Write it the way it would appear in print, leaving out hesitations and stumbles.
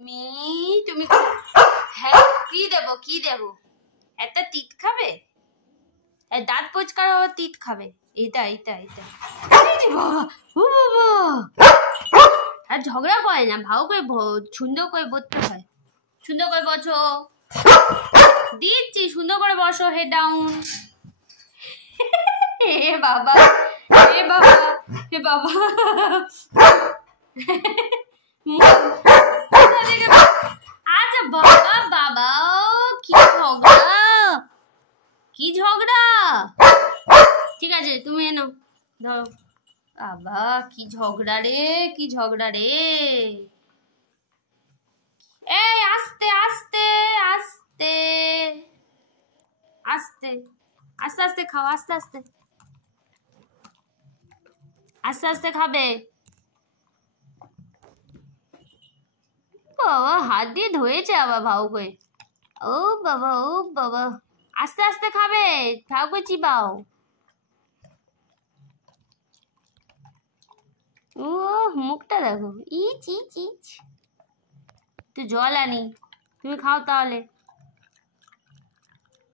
তুমি হ্যাঁ কি দেবো একটা তিত খাবে? দাঁত পরিষ্কার হওয়ার তিত খাবে? এটা আর ঝগড়া করে না, ভালো করে সুন্দর করে বসতে হয়। সুন্দর করে বসো, দিচ্ছি, সুন্দর করে বসো, হেড ডাউন। হে বাবা হে বাবা হে বাবা আচ্ছা বাবা বাবা কি ঝগড়া ঠিক আছে, তুমি এনো ধরো। বাবা কি ঝগড়া রে। এই আস্তে আস্তে আস্তে আস্তে আস্তে আস্তে খাও, আস্তে আস্তে আস্তে আস্তে খাবে। বাবা হাত দিয়ে ধুয়েছে আবার ভাও করে। ও বাবা আস্তে আস্তে খাবে, ভাও করে চিবাও। ও মুখটা দেখো, ইচ ইচ ইচ। তো জল আনি, তুমি খাও তাহলে।